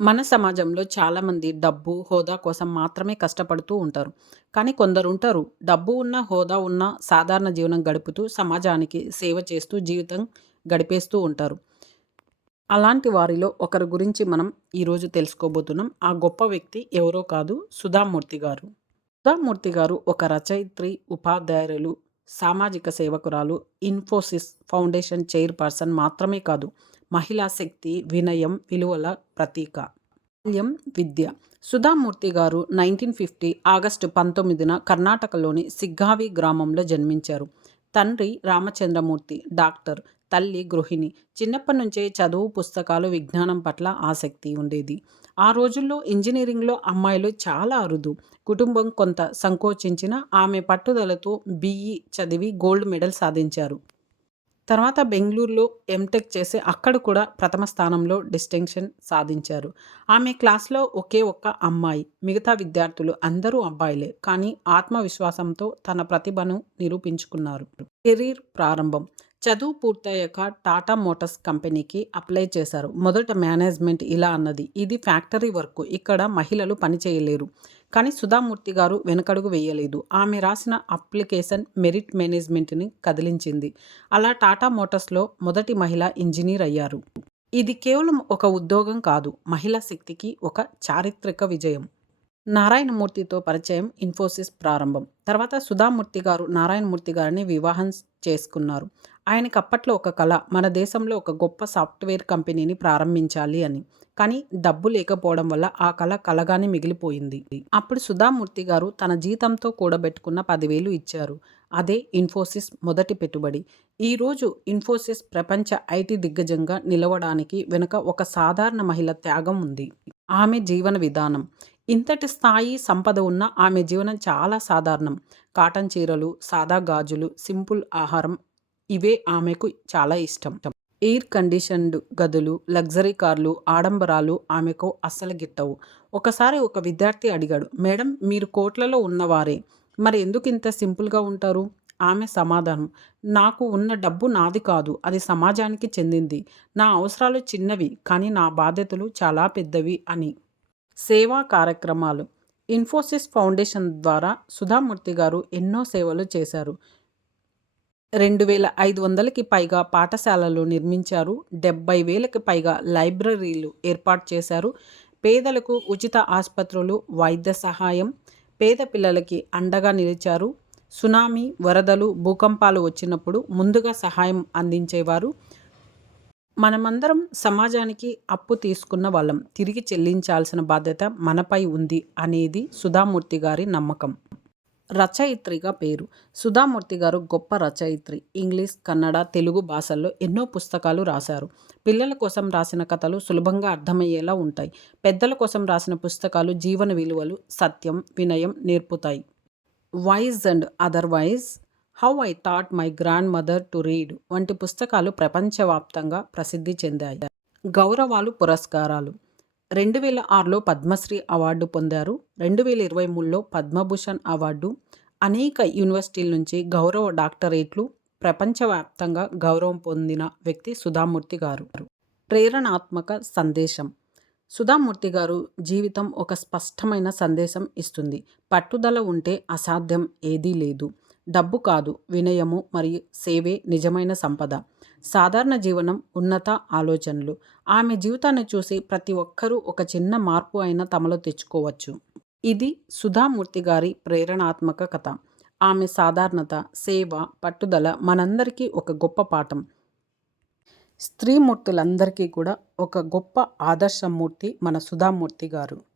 మన సమాజంలో చాలామంది డబ్బు, హోదా కోసం మాత్రమే కష్టపడుతూ ఉంటారు. కానీ కొందరుంటారు డబ్బు ఉన్న హోదా ఉన్న సాధారణ జీవనం గడుపుతూ సమాజానికి సేవ చేస్తూ జీవితం గడిపేస్తూ ఉంటారు. అలాంటి వారిలో ఒకరి గురించి మనం ఈరోజు తెలుసుకోబోతున్నాం. ఆ గొప్ప వ్యక్తి ఎవరో కాదు సుధామూర్తి గారు. సుధామూర్తి గారు ఒక రచయిత్రి, ఉపాధ్యాయులు సామాజిక సేవకురాలు, ఇన్ఫోసిస్ ఫౌండేషన్ చైర్పర్సన్ మాత్రమే కాదు మహిళా శక్తి, వినయం, విలువల ప్రతీక. బాల్యం, విద్య సుధామూర్తి గారు నైన్టీన్ ఫిఫ్టీ ఆగస్టు పంతొమ్మిదిన కర్ణాటకలోని సిగ్గావి గ్రామంలో జన్మించారు. తండ్రి రామచంద్రమూర్తి డాక్టర్, తల్లి గృహిణి. చిన్నప్పటి నుంచే చదువు, పుస్తకాలు, విజ్ఞానం పట్ల ఆసక్తి ఉండేది. ఆ రోజుల్లో ఇంజనీరింగ్లో అమ్మాయిలు చాలా అరుదు. కుటుంబం కొంత సంకోచించిన ఆమె పట్టుదలతో బీఈ చదివి గోల్డ్ మెడల్ సాధించారు. తర్వాత బెంగళూరులో ఎంటెక్ చేసి అక్కడ కూడా ప్రథమ స్థానంలో డిస్టింక్షన్ సాధించారు. ఆమె క్లాస్లో ఒకే ఒక్క అమ్మాయి. మిగతా విద్యార్థులు అందరూ అబ్బాయిలే. కానీ ఆత్మవిశ్వాసంతో తన ప్రతిభను నిరూపించుకున్నారు. కెరీర్ ప్రారంభం చదువు పూర్తయ్యాక టాటా మోటార్స్ కంపెనీకి అప్లై చేశారు. మొదట మేనేజ్మెంట్ ఇలా అన్నది ఇది ఫ్యాక్టరీ వర్క్. ఇక్కడ మహిళలు పనిచేయలేరు. కానీ సుధామూర్తి గారు వెనకడుగు వేయలేదు. ఆమె రాసిన అప్లికేషన్ మెరిట్ మేనేజ్మెంట్ని కదిలించింది. అలా టాటా మోటార్స్లో మొదటి మహిళ ఇంజనీర్ అయ్యారు. ఇది కేవలం ఒక ఉద్యోగం కాదు మహిళా శక్తికి ఒక చారిత్రక విజయం. నారాయణమూర్తితో పరిచయం ఇన్ఫోసిస్ ప్రారంభం. తర్వాత సుధామూర్తి గారు నారాయణమూర్తి గారిని వివాహం చేసుకున్నారు. ఆయనకి అప్పట్లో ఒక కళ మన దేశంలో ఒక గొప్ప సాఫ్ట్వేర్ కంపెనీని ప్రారంభించాలి అని. కానీ డబ్బు లేకపోవడం వల్ల ఆ కళ కలగానే మిగిలిపోయింది. అప్పుడు సుధామూర్తి గారు తన జీతంతో కూడబెట్టుకున్న పదివేలు ఇచ్చారు. అదే ఇన్ఫోసిస్ మొదటి పెట్టుబడి. ఈరోజు ఇన్ఫోసిస్ ప్రపంచ ఐటీ దిగ్గజంగా నిలవడానికి వెనుక ఒక సాధారణ మహిళ త్యాగం ఉంది. ఆమె జీవన విధానం. ఇంతటి స్థాయి, సంపద ఉన్న ఆమె జీవనం చాలా సాధారణం. కాటన్ చీరలు, సాదా గాజులు, సింపుల్ ఆహారం ఇవే ఆమెకు చాలా ఇష్టం. ఎయిర్ కండిషన్డ్ గదులు, లగ్జరీ కార్లు, ఆడంబరాలు ఆమెకు అస్సలు గిట్టవు. ఒకసారి ఒక విద్యార్థి అడిగాడు మేడం మీరు కోట్లలో ఉన్నవారే. మరి ఎందుకు ఇంత సింపుల్గా ఉంటారు? ఆమె సమాధానం నాకు ఉన్న డబ్బు నాది కాదు. అది సమాజానికి చెందింది. నా అవసరాలు చిన్నవి కానీ నా బాధ్యతలు చాలా పెద్దవి అని. సేవా కార్యక్రమాలు ఇన్ఫోసిస్ ఫౌండేషన్ ద్వారా సుధామూర్తి గారు ఎన్నో సేవలు చేశారు. రెండు వేల ఐదు వందలకి పైగా పాఠశాలలు నిర్మించారు. డెబ్బై వేలకి పైగా లైబ్రరీలు ఏర్పాటు చేశారు. పేదలకు ఉచిత ఆసుపత్రులు వైద్య సహాయం, పేద పిల్లలకి అండగా నిలిచారు. సునామీ, వరదలు, భూకంపాలు వచ్చినప్పుడు ముందుగా సహాయం అందించేవారు. మనమందరం సమాజానికి అప్పు తీసుకున్న వాళ్ళం. తిరిగి చెల్లించాల్సిన బాధ్యత మనపై ఉంది అనేది సుధామూర్తి గారి నమ్మకం. రచయిత్రిగా పేరు సుధామూర్తి గారు గొప్ప రచయిత్రి. ఇంగ్లీష్, కన్నడ, తెలుగు భాషల్లో ఎన్నో పుస్తకాలు రాశారు. పిల్లల కోసం రాసిన కథలు సులభంగా అర్థమయ్యేలా ఉంటాయి. పెద్దల కోసం రాసిన పుస్తకాలు జీవన విలువలు, సత్యం, వినయం నేర్పుతాయి. Wise and otherwise, how I taught my grandmother to read వంటి పుస్తకాలు ప్రపంచవ్యాప్తంగా ప్రసిద్ధి చెందాయి. గౌరవాలు, పురస్కారాలు రెండు వేల ఆరులో పద్మశ్రీ అవార్డు పొందారు. రెండు వేల ఇరవై మూడులో పద్మభూషణ్ అవార్డు. అనేక యూనివర్సిటీల నుంచి గౌరవ డాక్టరేట్లు, ప్రపంచవ్యాప్తంగా గౌరవం పొందిన వ్యక్తి సుధామూర్తి గారు. ప్రేరణాత్మక సందేశం సుధామూర్తి గారు జీవితం ఒక స్పష్టమైన సందేశం ఇస్తుంది. పట్టుదల ఉంటే అసాధ్యం ఏదీ లేదు. డబ్బు కాదు వినయము మరియు సేవే నిజమైన సంపద. సాధారణ జీవనం, ఉన్నత ఆలోచనలు. ఆమె జీవితాన్ని చూసి ప్రతి ఒక్కరూ ఒక చిన్న మార్పు అయినా తమలో తెచ్చుకోవచ్చు. ఇది సుధామూర్తి గారి ప్రేరణాత్మక కథ. ఆమె సాధారణత, సేవ, పట్టుదల మనందరికీ ఒక గొప్ప పాఠం. స్త్రీమూర్తులందరికీ కూడా ఒక గొప్ప ఆదర్శమూర్తి మన సుధామూర్తి గారు.